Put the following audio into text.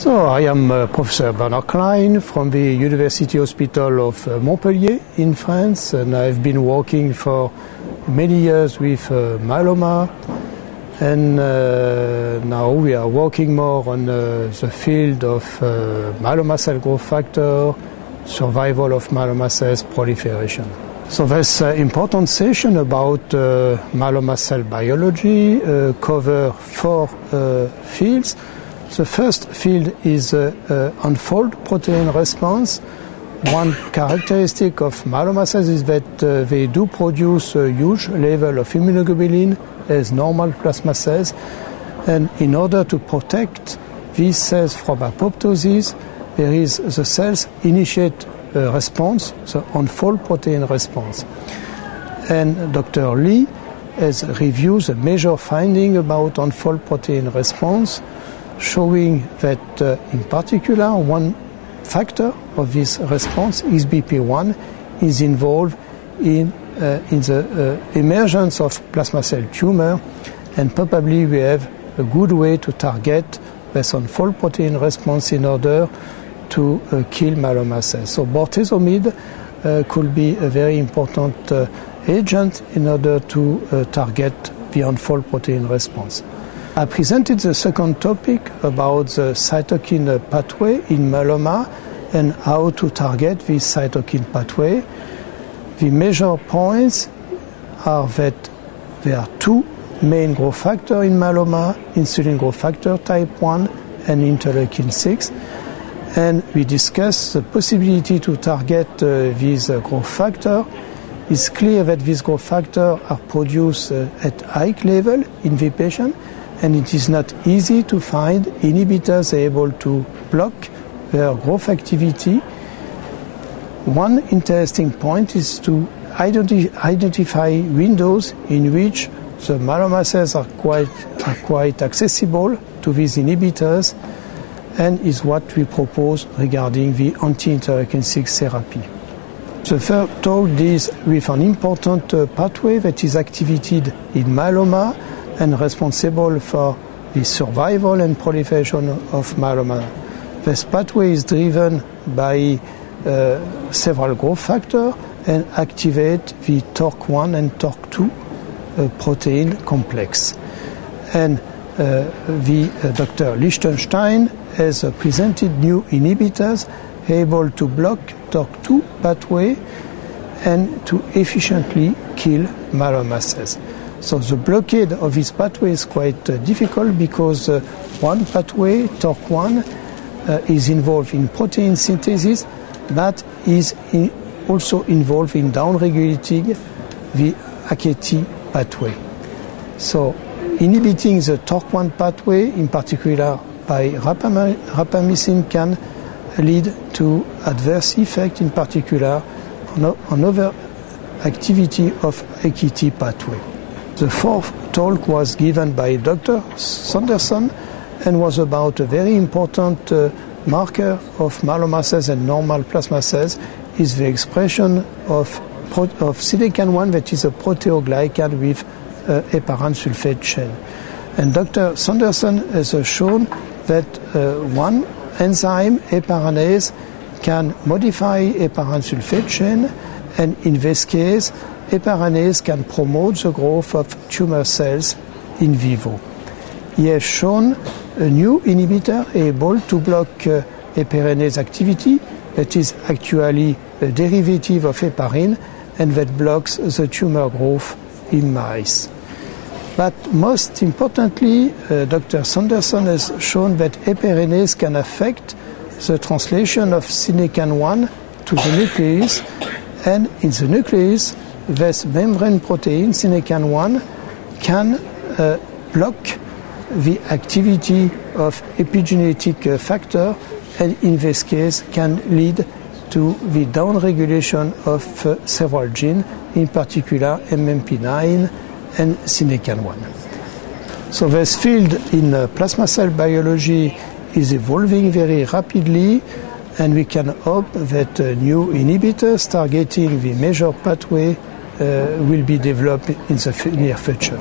So I am Professor Bernard Klein from the University Hospital of Montpellier in France, and I've been working for many years with myeloma, and now we are working more on the field of myeloma cell growth factor, survival of myeloma cells, proliferation. So there's an important session about myeloma cell biology, cover 4 fields. The first field is unfold protein response. One characteristic of myeloma cells is that they do produce a huge level of immunoglobulin as normal plasma cells. And in order to protect these cells from apoptosis, there is the cells initiate a response, the unfold protein response. And Dr. Lee has reviewed the major finding about unfold protein response, showing that in particular one factor of this response, XBP1, is involved in the emergence of plasma cell tumor, and probably we have a good way to target this unfold protein response in order to kill myeloma cells. So bortezomib could be a very important agent in order to target the unfold protein response. I presented the second topic about the cytokine pathway in myeloma and how to target this cytokine pathway. The major points are that there are 2 main growth factors in myeloma, insulin growth factor type 1 and interleukin 6. And we discussed the possibility to target these growth factors. It's clear that these growth factors are produced at high level in the patient, and it is not easy to find inhibitors able to block their growth activity. One interesting point is to identify windows in which the myeloma cells are quite accessible to these inhibitors, and is what we propose regarding the anti-interleukin 6 therapy. The third talk deals with an important pathway that is activated in myeloma and responsible for the survival and proliferation of myeloma. This pathway is driven by several growth factors and activate the TORC1 and TORC2 protein complex. And Dr. Lichtenstein has presented new inhibitors able to block TORC2 pathway and to efficiently kill myeloma cells. So the blockade of this pathway is quite difficult because one pathway, TORC1, is involved in protein synthesis, but is also involved in downregulating the AKT pathway. So inhibiting the TORC1 pathway, in particular by rapamycin, can lead to adverse effect, in particular on other activity of AKT pathway. The fourth talk was given by Dr. Sanderson and was about a very important marker of myeloma cells and normal plasma cells, is the expression of sinecan-1, that is a proteoglycan with heparan sulfate chain. And Dr. Sanderson has shown that one enzyme, heparanase, can modify heparan sulfate chain, and in this case, heparanase can promote the growth of tumor cells in vivo. He has shown a new inhibitor able to block heparanase activity that is actually a derivative of heparin and that blocks the tumor growth in mice. But most importantly, Dr. Sanderson has shown that heparanase can affect the translation of sinecan-1 to the nucleus, and in the nucleus, this membrane protein, sinecan-1, can block the activity of epigenetic factor, and in this case can lead to the downregulation of several genes, in particular MMP9 and sinecan-1. So this field in plasma cell biology is evolving very rapidly, and we can hope that new inhibitors targeting the major pathway will be developed in the near future.